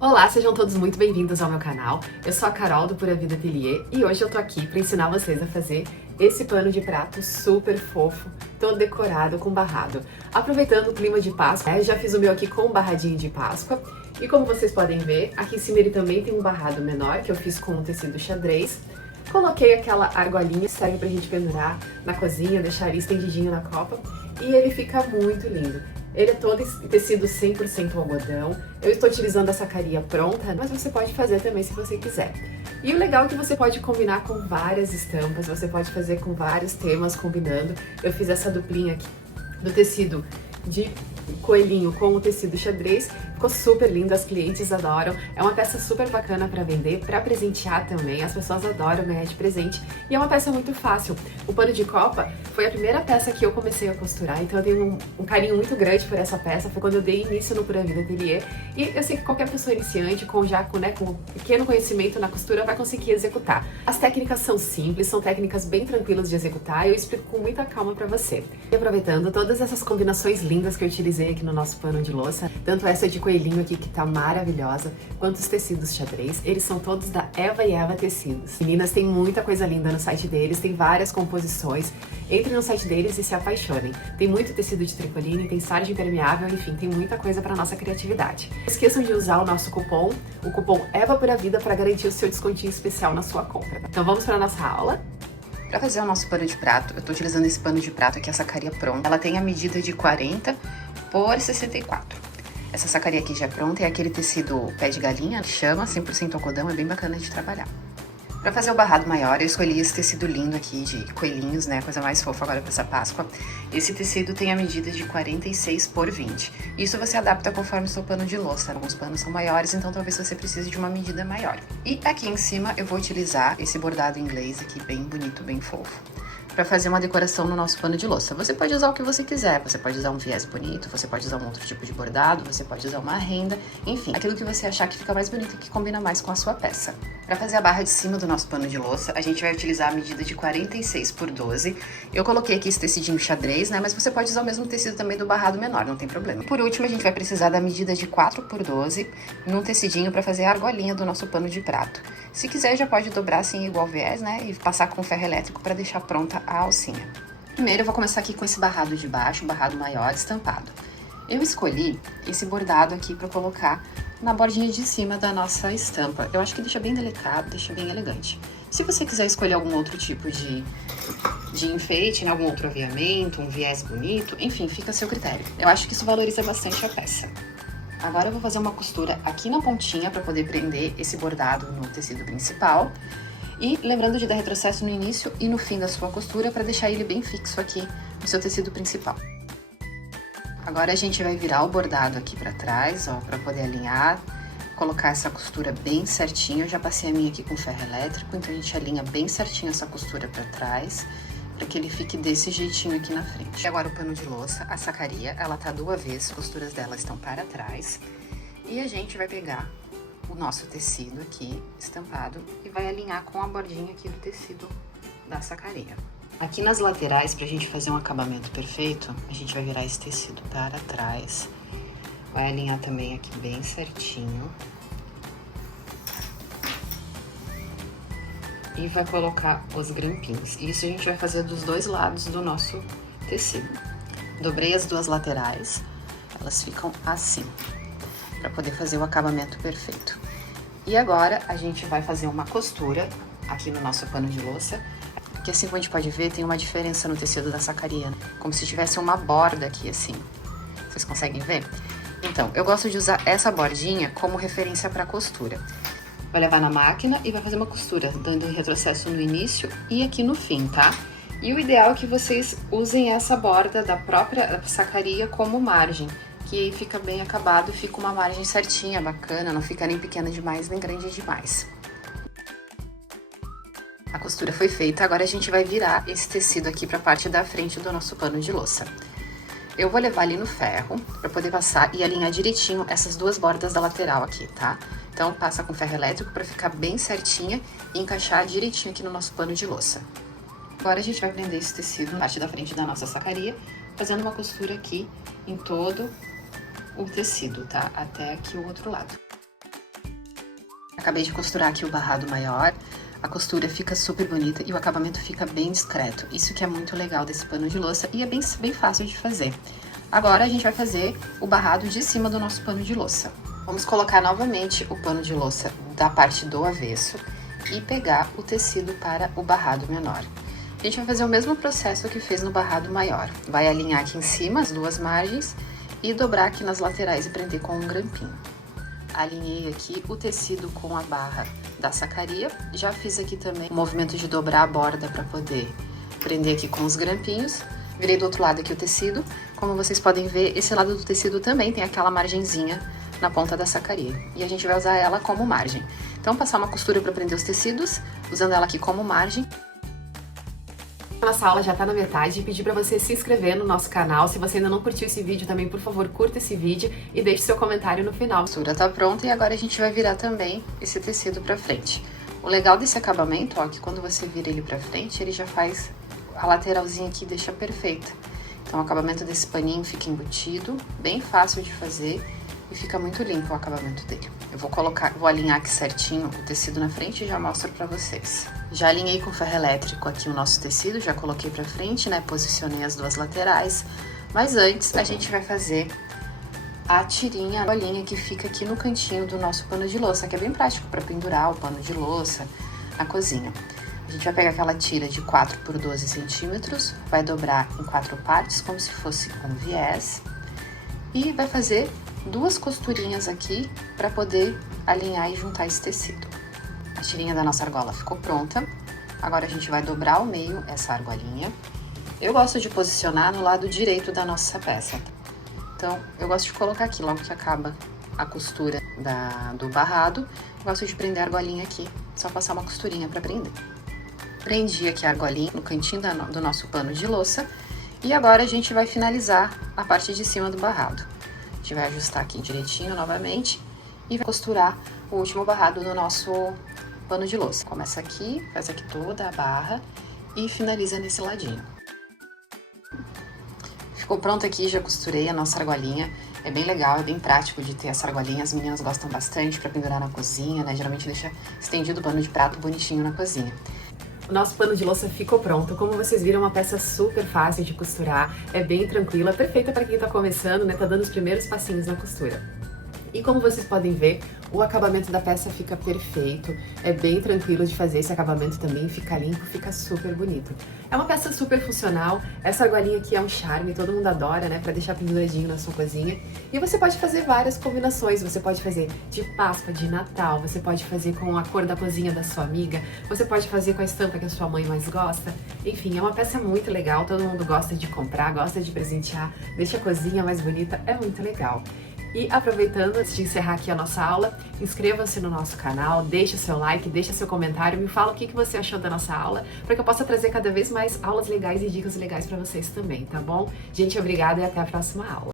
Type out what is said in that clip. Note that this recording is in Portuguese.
Olá, sejam todos muito bem-vindos ao meu canal. Eu sou a Carol do Pura Vida Ateliê e hoje eu tô aqui para ensinar vocês a fazer esse pano de prato super fofo, todo decorado com barrado. Aproveitando o clima de Páscoa, já fiz o meu aqui com barradinho de Páscoa e como vocês podem ver, aqui em cima ele também tem um barrado menor que eu fiz com um tecido xadrez. Coloquei aquela argolinha que serve pra gente pendurar na cozinha, deixar ele estendidinho na copa e ele fica muito lindo. Ele é todo tecido 100% algodão. Eu estou utilizando a sacaria pronta, mas você pode fazer também se você quiser. E o legal é que você pode combinar com várias estampas, você pode fazer com vários temas combinando. Eu fiz essa duplinha aqui do tecido de coelhinho com o tecido xadrez, ficou super lindo, as clientes adoram, é uma peça super bacana para vender, para presentear também, as pessoas adoram ganhar de presente e é uma peça muito fácil. O pano de copa foi a primeira peça que eu comecei a costurar, então eu tenho um carinho muito grande por essa peça, foi quando eu dei início no Pura Vida Ateliê e eu sei que qualquer pessoa iniciante com pequeno conhecimento na costura vai conseguir executar. As técnicas são simples, são técnicas bem tranquilas de executar e eu explico com muita calma para você. E aproveitando todas essas combinações lindas que eu utilizei aqui no nosso pano de louça, tanto essa de coelhinho aqui que tá maravilhosa, quanto os tecidos xadrez, eles são todos da Eva e Eva Tecidos. Meninas, tem muita coisa linda no site deles, tem várias composições, entrem no site deles e se apaixonem. Tem muito tecido de tricoline, tem sarja impermeável, enfim, tem muita coisa para nossa criatividade. Não esqueçam de usar o nosso cupom, o cupom EVA Pura Vida, para garantir o seu descontinho especial na sua compra. Então vamos para nossa aula? Para fazer o nosso pano de prato, eu tô utilizando esse pano de prato aqui, a sacaria pronta. Ela tem a medida de 40 por 64. Essa sacaria aqui já é pronta, é aquele tecido pé de galinha, chama, 100% algodão, é bem bacana de trabalhar. Para fazer o barrado maior, eu escolhi esse tecido lindo aqui de coelhinhos, né, coisa mais fofa agora para essa Páscoa. Esse tecido tem a medida de 46 por 20. Isso você adapta conforme o seu pano de louça. Alguns panos são maiores, então talvez você precise de uma medida maior. E aqui em cima eu vou utilizar esse bordado inglês aqui, bem bonito, bem fofo, para fazer uma decoração no nosso pano de louça. Você pode usar o que você quiser, você pode usar um viés bonito, você pode usar um outro tipo de bordado, você pode usar uma renda, enfim, aquilo que você achar que fica mais bonito e que combina mais com a sua peça. Para fazer a barra de cima do nosso pano de louça, a gente vai utilizar a medida de 46 por 12. Eu coloquei aqui esse tecidinho xadrez, né, mas você pode usar o mesmo tecido também do barrado menor, não tem problema. Por último, a gente vai precisar da medida de 4 por 12 num tecidinho para fazer a argolinha do nosso pano de prato. Se quiser, já pode dobrar assim igual viés, né, e passar com ferro elétrico para deixar pronta a alcinha. Primeiro eu vou começar aqui com esse barrado de baixo, um barrado maior estampado. Eu escolhi esse bordado aqui para colocar na bordinha de cima da nossa estampa. Eu acho que deixa bem delicado, deixa bem elegante. Se você quiser escolher algum outro tipo de enfeite, né, algum outro aviamento, um viés bonito, enfim, fica a seu critério. Eu acho que isso valoriza bastante a peça. Agora eu vou fazer uma costura aqui na pontinha para poder prender esse bordado no tecido principal. E lembrando de dar retrocesso no início e no fim da sua costura para deixar ele bem fixo aqui no seu tecido principal. Agora a gente vai virar o bordado aqui para trás, ó, para poder alinhar, colocar essa costura bem certinho. Eu já passei a minha aqui com ferro elétrico, então a gente alinha bem certinho essa costura para trás, para que ele fique desse jeitinho aqui na frente. E agora o pano de louça, a sacaria, ela tá do avesso, as costuras dela estão para trás. E a gente vai pegar o nosso tecido aqui estampado e vai alinhar com a bordinha aqui do tecido da sacaria. Aqui nas laterais, pra gente fazer um acabamento perfeito, a gente vai virar esse tecido para trás. Vai alinhar também aqui bem certinho. E vai colocar os grampinhos. Isso a gente vai fazer dos dois lados do nosso tecido. Dobrei as duas laterais, elas ficam assim, para poder fazer o acabamento perfeito. E agora a gente vai fazer uma costura aqui no nosso pano de louça, que assim como a gente pode ver, tem uma diferença no tecido da sacaria, né? Como se tivesse uma borda aqui assim. Vocês conseguem ver? Então, eu gosto de usar essa bordinha como referência para costura. Vai levar na máquina e vai fazer uma costura, dando um retrocesso no início e aqui no fim, tá? E o ideal é que vocês usem essa borda da própria sacaria como margem, que aí fica bem acabado e fica uma margem certinha, bacana, não fica nem pequena demais, nem grande demais. A costura foi feita, agora a gente vai virar esse tecido aqui para a parte da frente do nosso pano de louça. Eu vou levar ali no ferro para poder passar e alinhar direitinho essas duas bordas da lateral aqui, tá? Então passa com ferro elétrico para ficar bem certinha e encaixar direitinho aqui no nosso pano de louça. Agora a gente vai prender esse tecido na parte da frente da nossa sacaria, fazendo uma costura aqui em todo o tecido, tá? Até aqui o outro lado. Acabei de costurar aqui o barrado maior. A costura fica super bonita e o acabamento fica bem discreto. Isso que é muito legal desse pano de louça e é bem fácil de fazer. Agora a gente vai fazer o barrado de cima do nosso pano de louça. Vamos colocar novamente o pano de louça da parte do avesso e pegar o tecido para o barrado menor. A gente vai fazer o mesmo processo que fez no barrado maior. Vai alinhar aqui em cima as duas margens e dobrar aqui nas laterais e prender com um grampinho. Alinhei aqui o tecido com a barra da sacaria. Já fiz aqui também o movimento de dobrar a borda para poder prender aqui com os grampinhos. Virei do outro lado aqui o tecido. Como vocês podem ver, esse lado do tecido também tem aquela margenzinha na ponta da sacaria. E a gente vai usar ela como margem. Então, passar uma costura para prender os tecidos, usando ela aqui como margem. Nossa aula já tá na metade e pedir para você se inscrever no nosso canal. Se você ainda não curtiu esse vídeo também, por favor, curta esse vídeo e deixe seu comentário no final. A costura tá pronta e agora a gente vai virar também esse tecido pra frente. O legal desse acabamento, ó, é que quando você vira ele pra frente, ele já faz a lateralzinha aqui, deixa perfeita. Então o acabamento desse paninho fica embutido, bem fácil de fazer e fica muito limpo o acabamento dele. Eu vou alinhar aqui certinho o tecido na frente e já mostro pra vocês. Já alinhei com ferro elétrico aqui o nosso tecido, já coloquei pra frente, né? Posicionei as duas laterais. Mas antes, a gente vai fazer a tirinha, a bolinha que fica aqui no cantinho do nosso pano de louça, que é bem prático pra pendurar o pano de louça na cozinha. A gente vai pegar aquela tira de 4 por 12 centímetros, vai dobrar em 4 partes, como se fosse um viés. E vai fazer duas costurinhas aqui para poder alinhar e juntar esse tecido. A tirinha da nossa argola ficou pronta. Agora a gente vai dobrar ao meio essa argolinha. Eu gosto de posicionar no lado direito da nossa peça. Então, eu gosto de colocar aqui, logo que acaba a costura do barrado. Eu gosto de prender a argolinha aqui, só passar uma costurinha para prender. Prendi aqui a argolinha no cantinho do nosso pano de louça. E agora a gente vai finalizar a parte de cima do barrado. A gente vai ajustar aqui direitinho novamente e vai costurar o último barrado do nosso pano de louça. Começa aqui, faz aqui toda a barra e finaliza nesse ladinho. Ficou pronto aqui, já costurei a nossa argolinha. É bem legal, é bem prático de ter essa argolinha. As meninas gostam bastante para pendurar na cozinha, né? Geralmente deixa estendido o pano de prato bonitinho na cozinha. O nosso pano de louça ficou pronto. Como vocês viram, é uma peça super fácil de costurar, é bem tranquila, perfeita para quem tá começando, né? Tá dando os primeiros passinhos na costura. E como vocês podem ver, o acabamento da peça fica perfeito, é bem tranquilo de fazer, esse acabamento também fica limpo, fica super bonito. É uma peça super funcional, essa argolinha aqui é um charme, todo mundo adora, né, pra deixar penduradinho na sua cozinha. E você pode fazer várias combinações, você pode fazer de Páscoa, de Natal, você pode fazer com a cor da cozinha da sua amiga, você pode fazer com a estampa que a sua mãe mais gosta. Enfim, é uma peça muito legal, todo mundo gosta de comprar, gosta de presentear, deixa a cozinha mais bonita, é muito legal. E aproveitando, antes de encerrar aqui a nossa aula, inscreva-se no nosso canal, deixe o seu like, deixe seu comentário, me fala o que você achou da nossa aula, para que eu possa trazer cada vez mais aulas legais e dicas legais para vocês também, tá bom? Gente, obrigada e até a próxima aula.